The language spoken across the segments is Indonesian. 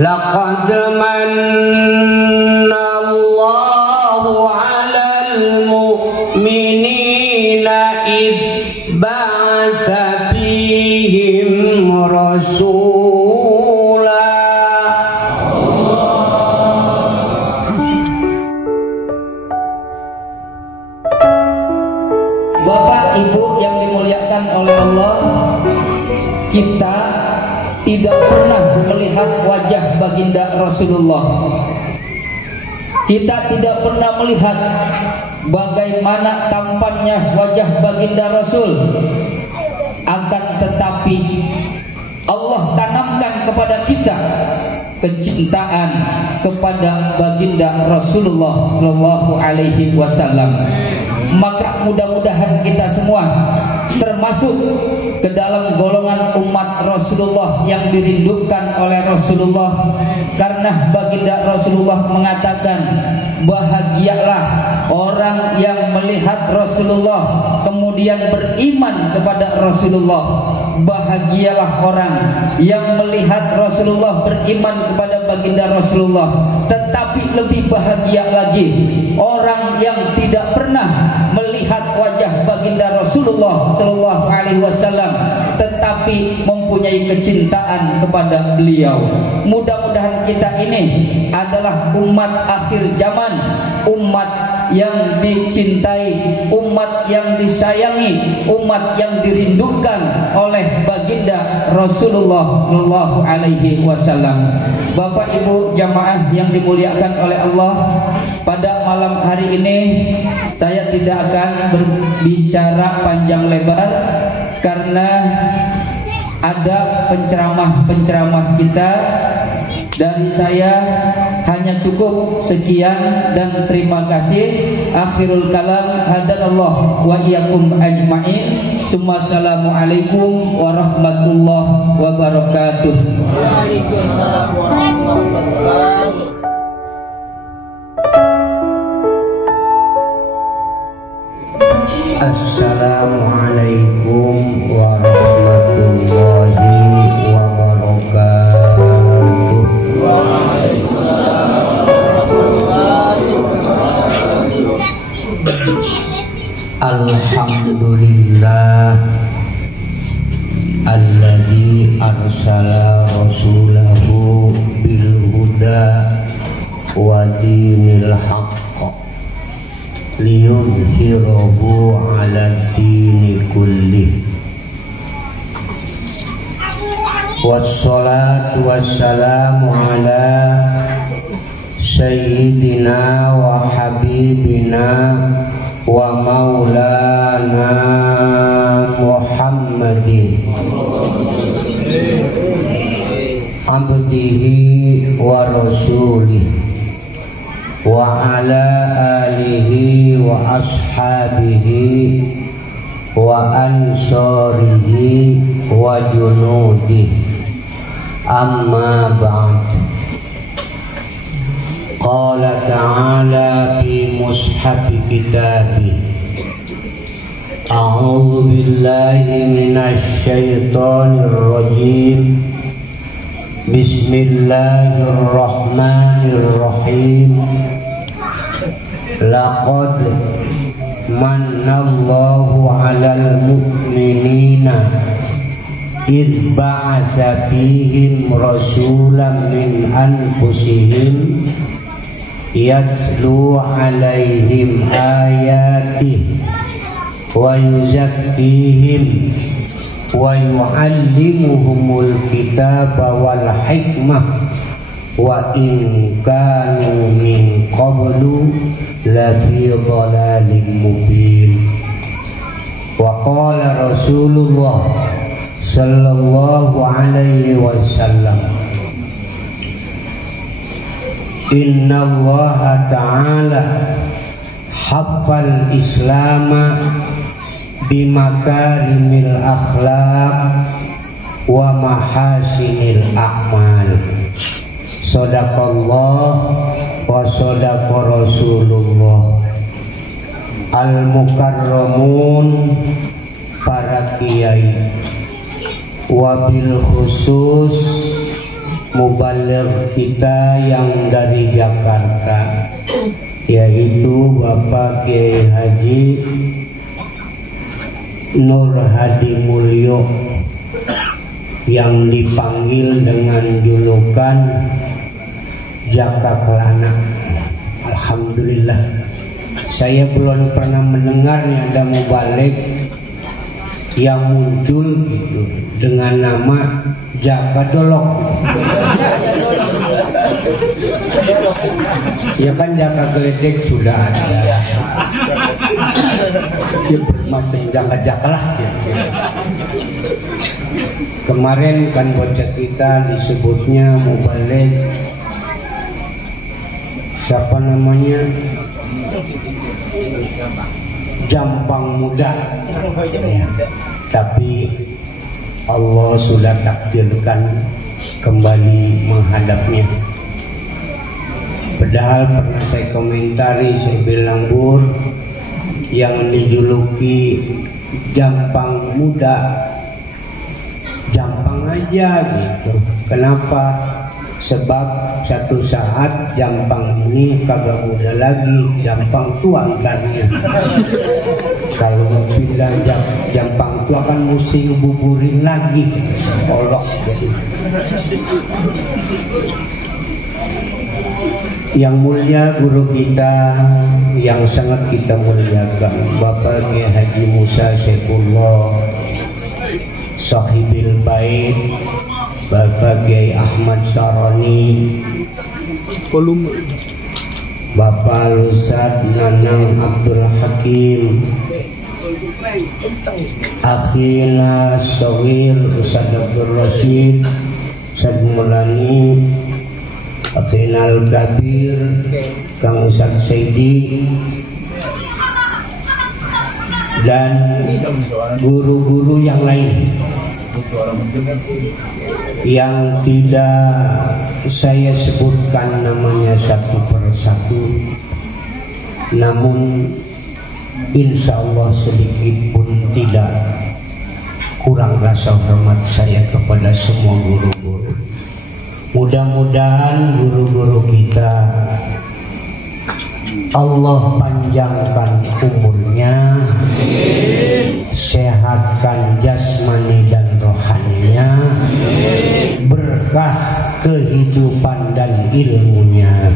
Laqad manna Allahu 'alal mu'minina idh ba'atsa fihim rasula. Bapak Ibu yang dimuliakan oleh Allah, kita tidak pernah melihat wajah baginda Rasulullah. Kita tidak pernah melihat bagaimana tampannya wajah baginda Rasul. Akan tetapi Allah tanamkan kepada kita kecintaan kepada baginda Rasulullah sallallahu alaihi wasallam. Maka mudah-mudahan kita semua termasuk ke dalam golongan umat Rasulullah yang dirindukan oleh Rasulullah, karena baginda Rasulullah mengatakan, bahagialah orang yang melihat Rasulullah kemudian beriman kepada Rasulullah. Bahagialah orang yang melihat Rasulullah beriman kepada baginda Rasulullah. Tetapi lebih bahagia lagi orang yang tidak pernah melihat wajah baginda Rasulullah sallallahu alaihi wasallam tetapi mempunyai kecintaan kepada beliau. Mudah-mudahan kita ini adalah umat akhir zaman, umat yang dicintai, umat yang disayangi, umat yang dirindukan oleh baginda Rasulullah sallallahu alaihi wasallam. Bapak Ibu jamaah yang dimuliakan oleh Allah, pada malam hari ini saya tidak akan berbicara panjang lebar karena ada penceramah-penceramah kita. Dari saya hanya cukup sekian dan terima kasih. Akhirul kalam, hadanallah wa iyyakum ajma'in. Assalamualaikum warahmatullahi wabarakatuh. Waalaikumsalam warahmatullahi wabarakatuh. Assalamualaikum warahmatullahi wabarakatuh. Alhamdulillah alladzi arsala rasulahu bil huda wa dinil haqq liyudhhirahu 'ala dini kullih. Wassalatu wassalamu ala sayyidina wa habibina wa maulana Muhammadin abdihi wa rasulih wa ala alihi wa ashabihi wa ansarihi wa junudih. Amma ba'd. Qala ta'ala fi mushafi kitabih, a'udzu billahi minasy syaithanir rajim. Bismillahirrahmanirrahim. Laqad manallahu 'alal mu'minina idh ba'atsa fihim rasulan min anfusihim yatslu 'alaihim ayatihi wa yuzakkihim wa yu'allimuhumul kitaba wal hikmah wa in kanu min qablu la fi dhalalin mubin. Wa qala Rasulullah sallallahu alaihi wasallam, inna Allah ta'ala haffal islama bimakarimil akhlaq wa mahasinil a'mal. Sadaqallah wa sadaqa Rasulullah. Al-mukarramun para kiai, wabil khusus mubaligh kita yang dari Jakarta, yaitu Bapak Kiai Haji Nur Hadi Mulyo yang dipanggil dengan julukan Jaka Kelana. Alhamdulillah, saya belum pernah mendengarnya ada mubaligh yang muncul gitu dengan nama Jaka Dolok. Ya kan Jaka Geledek sudah ada. Ya macam Jaka-Jaka lah ya. Kemarin kan bocah kita disebutnya mubaligh siapa namanya, Jampang Muda ya. Tapi Allah sudah takdirkan kembali menghadapnya. Padahal pernah saya komentari, saya bilang, Bur, yang dijuluki Jampang Muda, Jampang aja gitu. Kenapa? Sebab satu saat Jampang ini kagak muda lagi, Jampang tua ikannya. Kalau mau pindah Jampang tua kan mesti ngebuburin lagi, olok gitu. Yang mulia guru kita yang sangat kita muliakan, Bapak Kiai Haji Musa Saifullah Sahibil Bait, Bapak Kiai Ahmad Saroni, Bapak Ustaz Nanang Abdul Hakim, Akhina Sawir Ustaz Abdul Rashid, Ustaz Mulani, Akhina Al-Kabir, Kang Ustaz Saidi, dan guru-guru yang lain yang tidak saya sebutkan namanya satu persatu, namun insya Allah sedikit pun tidak kurang rasa hormat saya kepada semua guru-guru. Mudah-mudahan guru-guru kita Allah panjangkan umurnya, sehatkan jasmani dan rohaninya, berkah kehidupan dan ilmunya,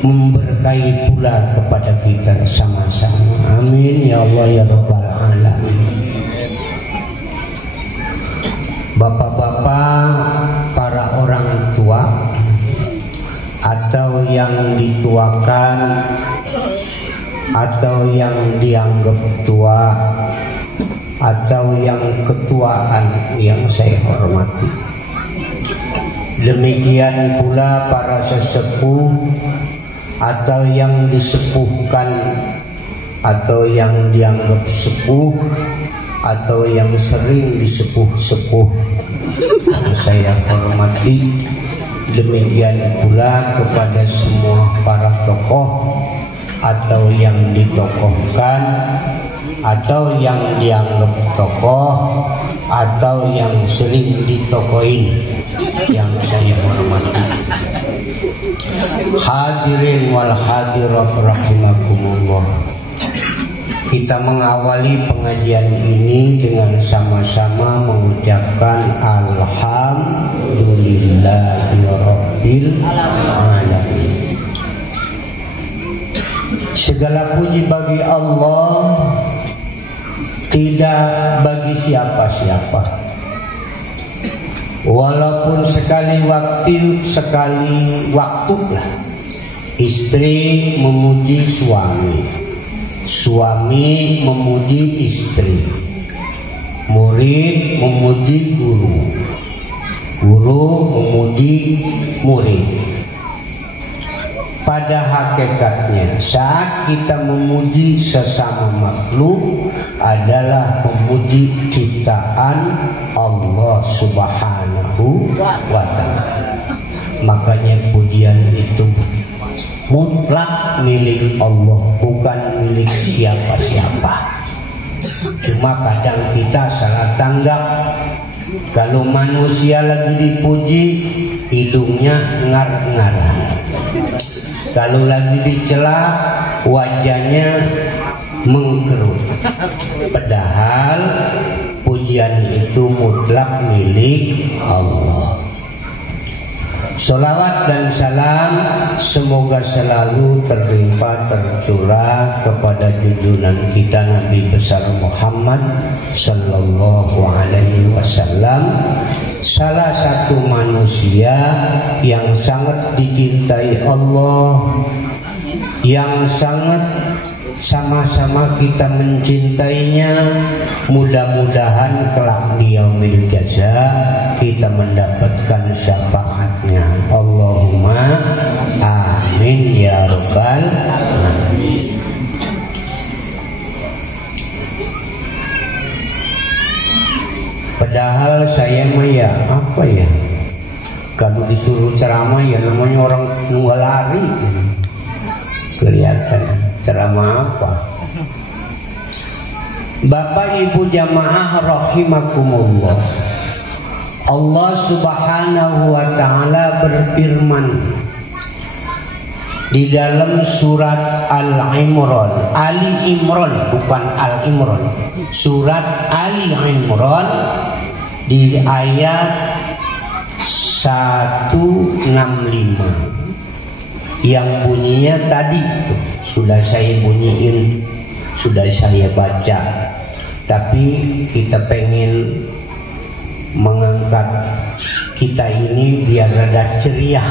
memberkahi pula kepada kita sama-sama. Amin ya Allah ya Rabbal Alamin. Bapak-bapak, para orang tua atau yang dituakan atau yang dianggap tua atau yang ketuaan yang saya hormati, demikian pula para sesepuh atau yang disepuhkan atau yang dianggap sepuh atau yang sering disepuh-sepuh saya hormati. Demikian pula kepada semua para tokoh atau yang ditokohkan atau yang dianggap tokoh atau yang sering ditokohin yang saya hormati. Hadirin wal hadirat rahimakumullah. Kita mengawali pengajian ini dengan sama-sama mengucapkan Alhamdulillahirabbil alamin. Segala puji bagi Allah, tidak bagi siapa-siapa. Walaupun sekali waktu lah istri memuji suami, suami memuji istri, murid memuji guru, guru memuji murid. Pada hakikatnya saat kita memuji sesama makhluk adalah memuji ciptaan Allah Subhanahu wa ta'ala. Makanya pujian itu mutlak milik Allah, bukan milik siapa-siapa. Cuma kadang kita salah tanggap. Kalau manusia lagi dipuji, hidungnya ngar-ngaran. Kalau lagi dicela, wajahnya mengkerut. Padahal pujian itu mutlak milik Allah. Salawat dan salam semoga selalu terlimpah tercurah kepada junjungan kita Nabi besar Muhammad sallallahu alaihi wasallam, salah satu manusia yang sangat dicintai Allah, yang sangat sama-sama kita mencintainya. Mudah-mudahan kelak di yaumil jaza kita mendapatkan syafaatnya. Allahumma amin ya rabbal alamin. Padahal saya mah ya apa ya, kalau disuruh ceramah ya namanya orang nunggal lari, kelihatan ceramah apa. Bapak Ibu jamaah rahimakumullah, Allah Subhanahu wa ta'ala berfirman di dalam surat Al-Imran, Ali Imran bukan Al-Imran, surat Ali Imran di ayat 165 yang bunyinya tadi sudah saya bunyiin, sudah saya baca, tapi kita pengen mengangkat kita ini biar rada ceria.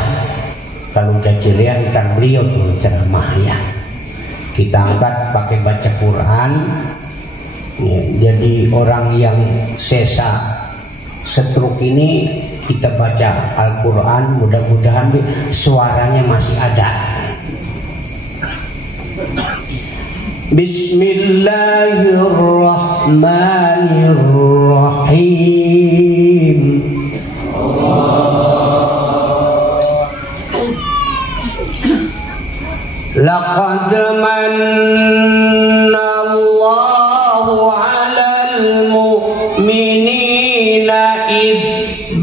Kalau udah ceria ntar beliau tuh ceramah ya. Kita angkat pakai baca Quran ya, jadi orang yang sesa stroke ini kita baca Al-Quran, mudah-mudahan suaranya masih ada. Bismillahirrahmanirrahim. Laqad manna Allahu 'alal mu'minina idh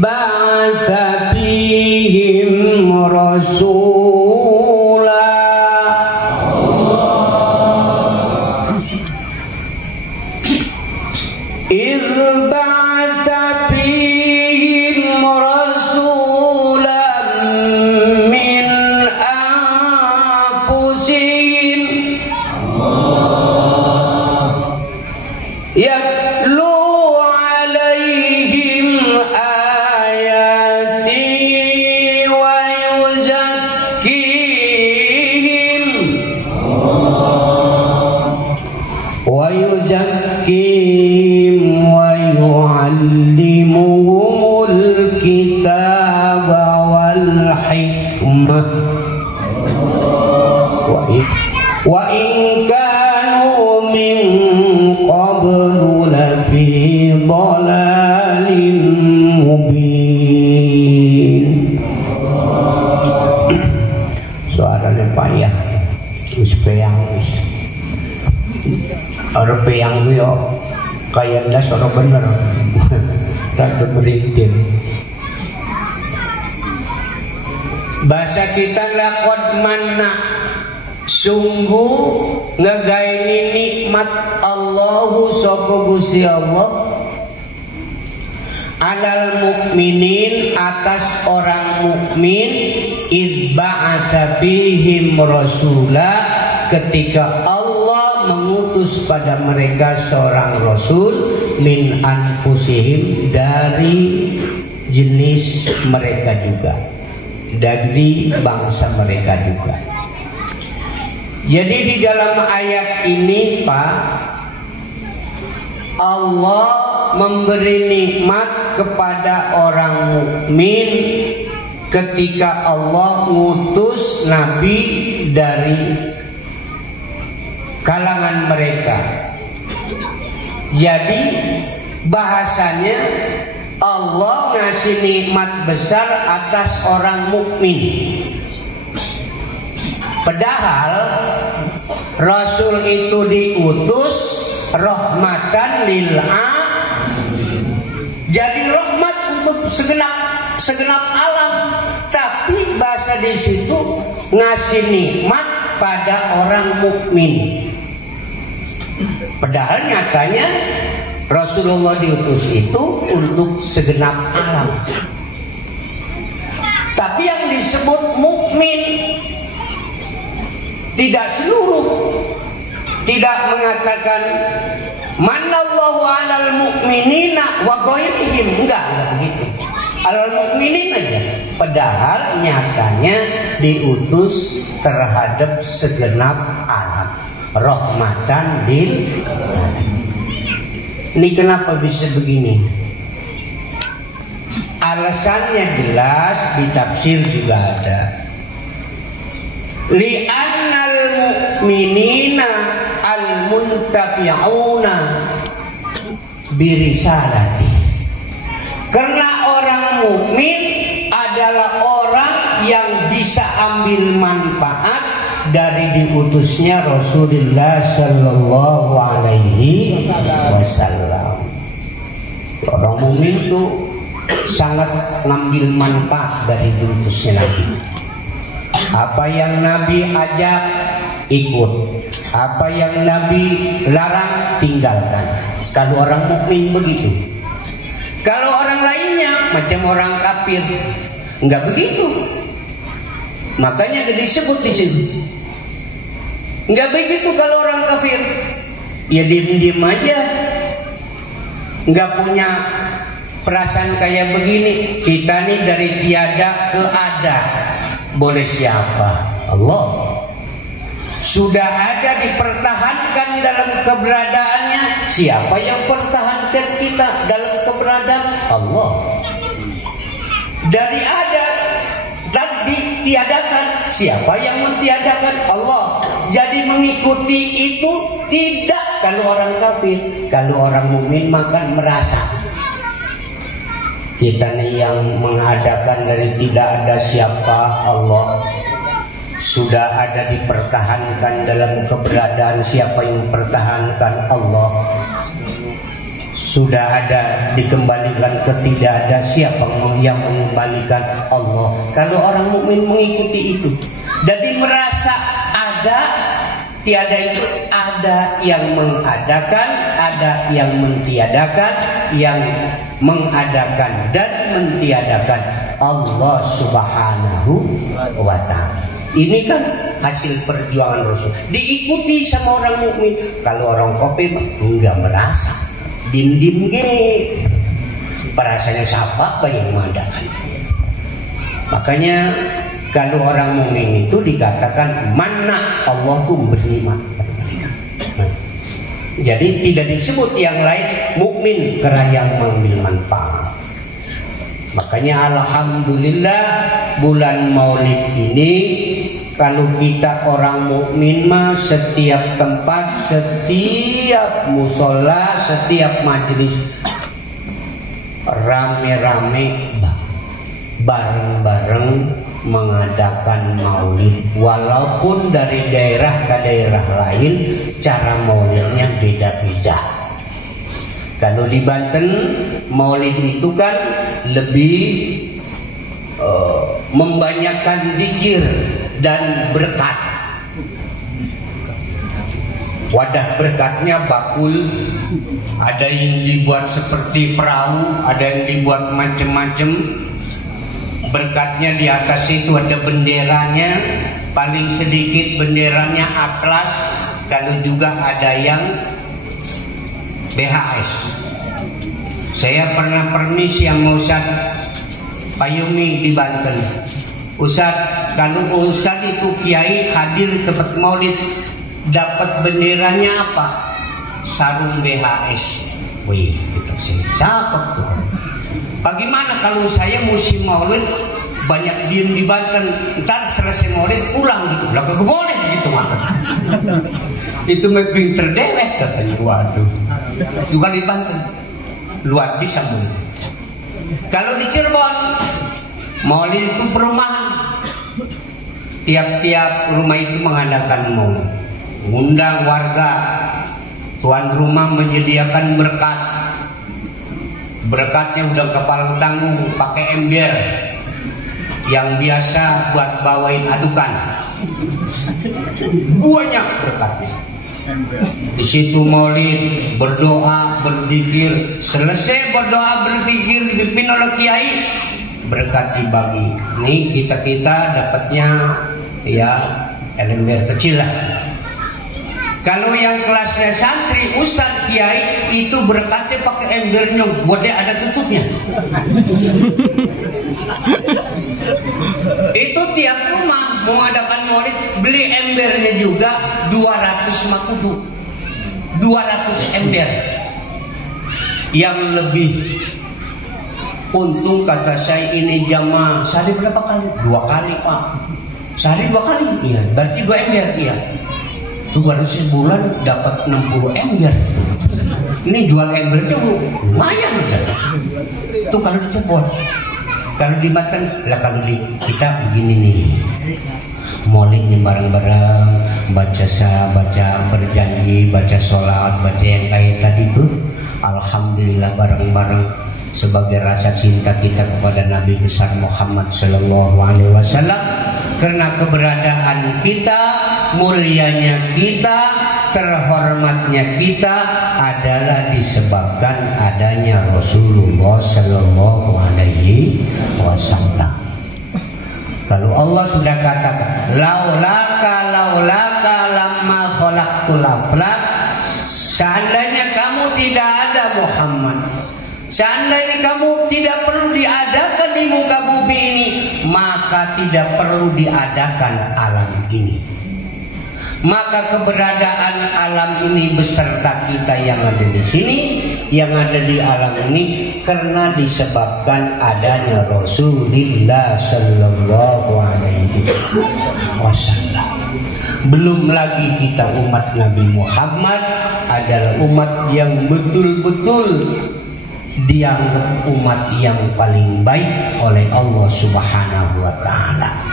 ba'atsa fihim rasula idh ba'atsa fihim rasulan min anfusihim yatlu alaihim ayatihi wa yuzakkihim wa yu'allimuhumul kitaba wal hikmah wa in kanu min qablu lafi dhalalin mubin. Suaranya payah wis peyang wis orang peyang yo kayak ndas orang bener tak berintin. Bahasa kita laqad manna, sungguh ngegaini nikmat Allahu sapa Gusti Allah alal mukminin atas orang mukmin idh ba'atsa fihim rasula ketika Allah mengutus mengutus pada mereka seorang rasul min anfusihim, dari jenis mereka juga, dari bangsa mereka juga. Jadi di dalam ayat ini Pak, Allah memberi nikmat kepada orang mukmin ketika Allah ngutus nabi dari kalangan mereka. Jadi bahasanya Allah ngasih nikmat besar atas orang mukmin. Padahal Rasul itu diutus rahmatan lil alamin. Jadi rahmat untuk segenap alam. Tapi bahasa di situ ngasih nikmat pada orang mukmin. Padahal nyatanya Rasulullah diutus itu untuk segenap alam. Tapi yang disebut mukmin tidak seluruh, tidak mengatakan manallahu 'alal mu'minina wa ghairihim, enggak begitu. Alal mu'minin aja. Padahal nyatanya diutus terhadap segenap alam, rahmatan lil alamin. Ini kenapa bisa begini? Alasannya jelas, di tafsir juga ada. Li'annal mu'minina al-muntafi'una birisalati. Karena orang mukmin adalah orang yang bisa ambil manfaat dari diutusnya Rasulullah Sallallahu Alaihi Wasallam. Orang mukmin itu sangat ngambil manfaat dari diutusnya Nabi. Apa yang Nabi ajak ikut, apa yang Nabi larang tinggalkan. Kalau orang mukmin begitu. Kalau orang lainnya macam orang kafir, enggak begitu. Makanya disebut di sini. Enggak begitu kalau orang kafir. Ya diam-diam aja. Enggak punya perasaan kayak begini. Kita nih dari tiada ke ada. Boleh siapa? Allah. Sudah ada, dipertahankan dalam keberadaannya. Siapa yang pertahankan kita dalam keberadaan? Allah. Dari ada dan ditiadakan, siapa yang mentiadakan? Allah. Jadi mengikuti itu tidak kalau orang kafir. Kalau orang mukmin makan merasa. Kita nih yang mengadakan dari tidak ada siapa? Allah. Sudah ada, dipertahankan dalam keberadaan. Siapa yang mempertahankan? Allah. Sudah ada, dikembalikan ke tidak ada. Siapa yang mengembalikan? Allah. Kalau orang mukmin mengikuti itu, jadi merasa ada, tiada itu ada yang mengadakan, ada yang mentiadakan, yang mengadakan dan mentiadakan Allah Subhanahu wa Ta'ala. Ini kan hasil perjuangan Rasul, diikuti sama orang mukmin. Kalau orang kafir enggak merasa, dim-dim ge, perasanya siapa yang mengadakan. Makanya kalau orang mukmin itu dikatakan mana Allah tuh bernikmat kepada mereka. Jadi tidak disebut yang lain mukmin karena yang mengambil manfaat. Makanya alhamdulillah bulan Maulid ini, kalau kita orang mukmin mah setiap tempat, setiap musola, setiap majelis rame-rame bareng-bareng mengadakan maulid. Walaupun dari daerah ke daerah lain cara maulidnya beda-beda. Kalau di Banten maulid itu kan lebih membanyakkan zikir dan berkat. Wadah berkatnya bakul, ada yang dibuat seperti perahu, ada yang dibuat macam-macam. Berkatnya di atas itu ada benderanya, paling sedikit benderanya atlas, kalau juga ada yang BHS. Saya pernah permisi yang Ustaz Payumi di Banten. Ustaz, kalau Ustaz itu kiai hadir di tempat maulid, dapat benderanya apa? Sarung BHS. Wih, itu sih cakep tuh. Bagaimana kalau saya musim maulid banyak diem di Banten, ntar selesai maulid pulang gitu, lah kagak boleh gitu mata. Itu mapping terdewek katanya. Waduh, juga di Banten luar biasa pun. Kalau di Cirebon maulid itu perumahan, tiap-tiap rumah itu mengadakan maulid, undang warga, tuan rumah menyediakan berkat. Berkatnya udah kepala tanggung pakai ember yang biasa buat bawain adukan. Banyak berkatnya. Di situ maulid, berdoa, berzikir. Selesai berdoa, berzikir dipimpin oleh kiai, berkat dibagi. Nih kita dapatnya ya ember kecil lah. Kalau yang kelasnya santri, ustadz, kiai, itu berkatnya pakai embernya, buatnya ada tutupnya. Itu tiap rumah mengadakan maulid, beli embernya juga 200 makudu, 200 ember. Yang lebih untung kata saya ini jamaah sehari berapa kali? 2 kali Pak. Sehari 2 kali? Iya, berarti 2 ember, iya. Itu baru sebulan dapat 60 ember. Ini jual embernya lumayan kan? Itu kalau di Cirebon. Kalau di Banten lah, kalau di kita begini nih, maulid nih bareng-bareng, baca berjanji, baca sholat, baca yang kayak tadi tuh, alhamdulillah bareng-bareng sebagai rasa cinta kita kepada Nabi besar Muhammad Sallallahu Alaihi Wasallam. Karena keberadaan kita, mulianya kita, terhormatnya kita adalah disebabkan adanya Rasulullah Sallallahu Alaihi Wasallam. Kalau Allah sudah katakan, laulaka lamma khalaqtul aflaq, seandainya kamu tidak ada Muhammad, seandainya kamu tidak perlu diadakan di muka bumi ini, maka tidak perlu diadakan alam ini. Maka keberadaan alam ini beserta kita yang ada di sini, yang ada di alam ini, karena disebabkan adanya Rasulullah Sallallahu Alaihi Wasallam. Belum lagi kita umat Nabi Muhammad adalah umat yang betul-betul dianggap umat yang paling baik oleh Allah Subhanahu wa Ta'ala.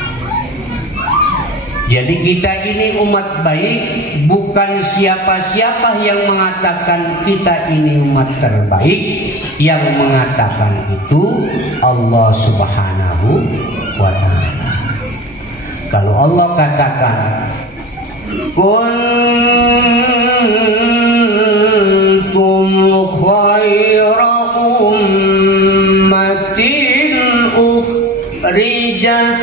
Jadi kita ini umat baik, bukan siapa-siapa yang mengatakan kita ini umat terbaik. Yang mengatakan itu Allah Subhanahu wa Ta'ala. Kalau Allah katakan kuntum khaira ummatin ukhrijat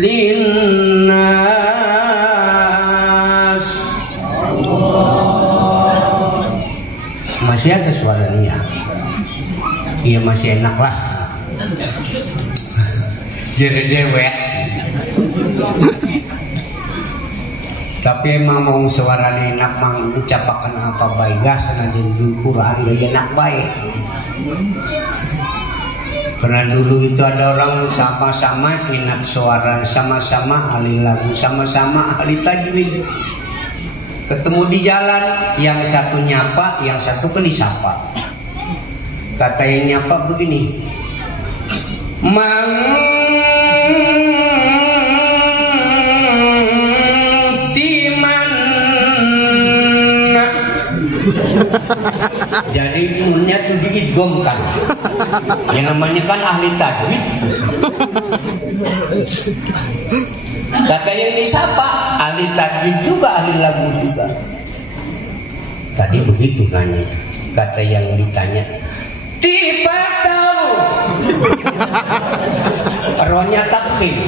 linnas. Masih ada suaranya? Iya, masih enak lah. Jadi dewek. Tapi emang mau suaranya enak, mang ucapakan apa baik gas nanti di Quran gak enak baik. Karena dulu itu ada orang sama-sama enak suara, sama-sama ahli lagu, sama-sama ahli tajwid. Ketemu di jalan, yang satu nyapa, yang satu kan disapa. Kata yang nyapa begini, mang timana. Jadi punya tuh diidgomkan. Yang namanya kan ahli tajwid. Kata yang disapa ahli tajwid juga, ahli lagu juga. Tadi begitu nanya. Kata yang ditanya, tiba tahu. Rohnya takhir.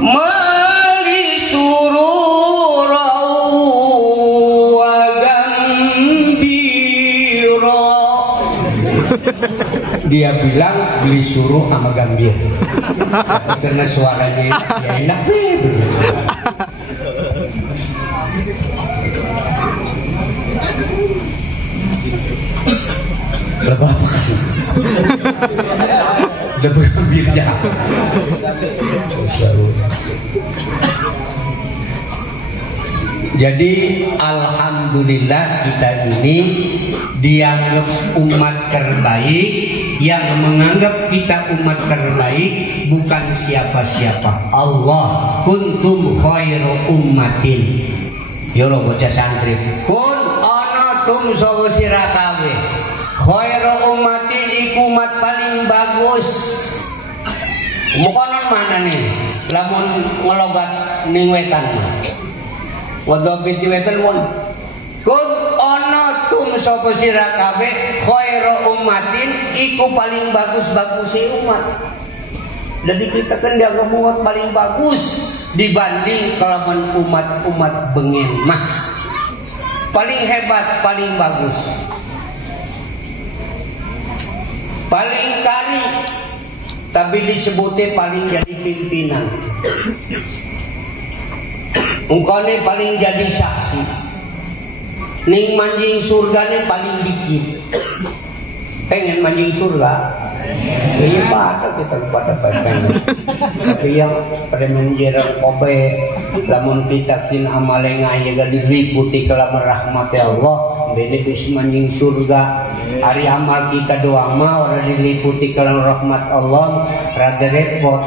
Mali surura Dia bilang beli suruh sama Gambir. Karena suaranya ya enak nih. Lebah apa? Lebah Gambirnya. Jadi alhamdulillah kita ini dianggap umat terbaik. Yang menganggap kita umat terbaik bukan siapa-siapa, Allah. Kuntum khairu ummatin. Yo lo bocah santri. Kun ana tum sawu sira kabeh. Khairu ummatin iku umat paling bagus. Mukonon mana nih? Lamun ngelogat ning wetan mah. Wadhabit wetan mon. Kun ana tum sapa sira kabeh khairu ummatin iku paling bagus-bagusé umat. Jadi kita kan dianggap umat paling bagus dibanding kalaman umat-umat bengen mah. Paling hebat, paling bagus. Paling kari tapi disebutnya paling jadi pimpinan. Ungkane paling jadi saksi. Ning manjing surgane paling dikit. Pengen manjing surga? Iya pada kita pada pengen. Tapi yang premen jerang kobe, lamun kita kin amale ngayaga diliputi kelaman rahmat Allah, bene bisa manjing surga. Hari amal kita doang mah orang diliputi kelaman rahmat Allah, rada repot.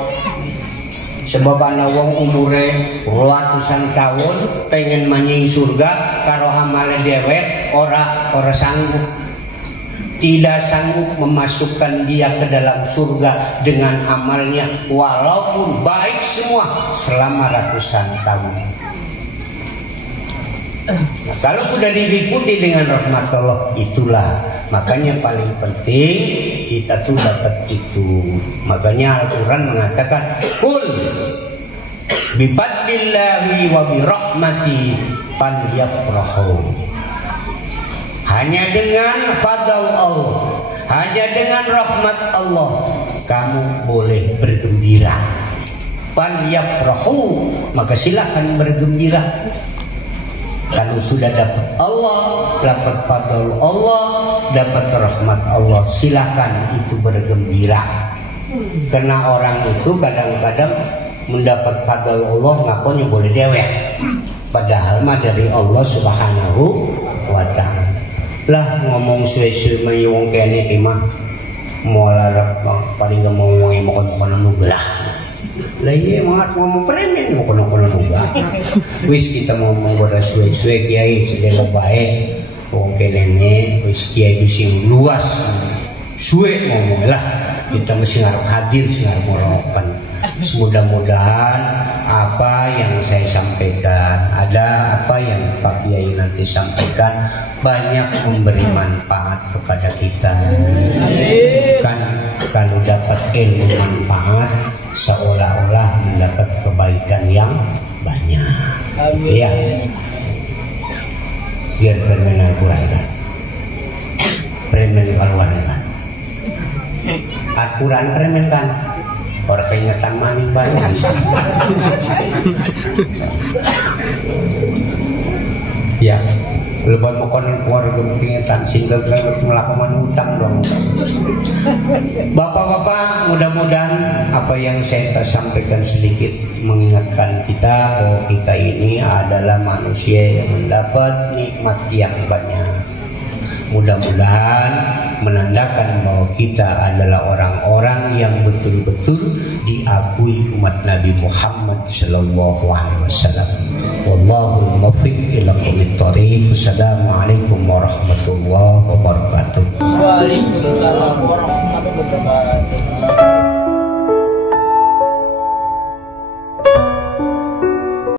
Sebab anak wong umure ratusan tahun pengen manjing surga karo amale dewek ora sanggup. Tidak sanggup memasukkan dia ke dalam surga dengan amalnya walaupun baik semua selama ratusan tahun. Nah, kalau sudah diliputi dengan rahmat Allah, itulah makanya paling penting kita tuh dapat itu. Makanya Al-Quran mengatakan kul bifadlillahi wa birahmati falyafrahu. Hanya dengan fadl Allah, hanya dengan rahmat Allah kamu boleh bergembira. Falyafrahu, maka silakan bergembira. Kalau sudah dapat Allah, dapat fadl Allah, dapat rahmat Allah, silakan itu bergembira. Karena orang itu kadang-kadang mendapat fadl Allah ngakunya boleh dewek, padahal mah dari Allah Subhanahu wa ta'ala. Lah ngomong suwe-suwe mayong kene ki mah molar paling gak mau ngomongin mokon-mokon nugelah. Lah iya mangat ngomong premen mokon-mokon nugelah. Wis kita ngomong boda suwe-suwe kiai sedelo bae wong kene ne wis kiai sing luas suwe ngomong lah kita mesti ngarep hadir sing ngarep ngoropan. Mudah-mudahan apa yang saya sampaikan, ada apa yang Pak Kiai nanti sampaikan banyak memberi manfaat kepada kita. Kan kalau dapat ilmu manfaat seolah-olah mendapat kebaikan yang banyak. Iya. Biar permen keluarga, permen keluarga. Al-Quran permen kan. Orang keingetan mani banyak. Ya, lebat mokon keluarga keingetan singgah melakukan utang dong. Bapak-bapak, mudah-mudahan apa yang saya sampaikan sedikit mengingatkan kita bahwa kita ini adalah manusia yang mendapat nikmat yang banyak. Mudah-mudahan menandakan bahwa kita adalah orang-orang yang betul-betul diakui umat Nabi Muhammad sallallahu alaihi wasallam. Wallahu muwaffiq ila aqwamit thoriq. Wassalamualaikum warahmatullahi wabarakatuh.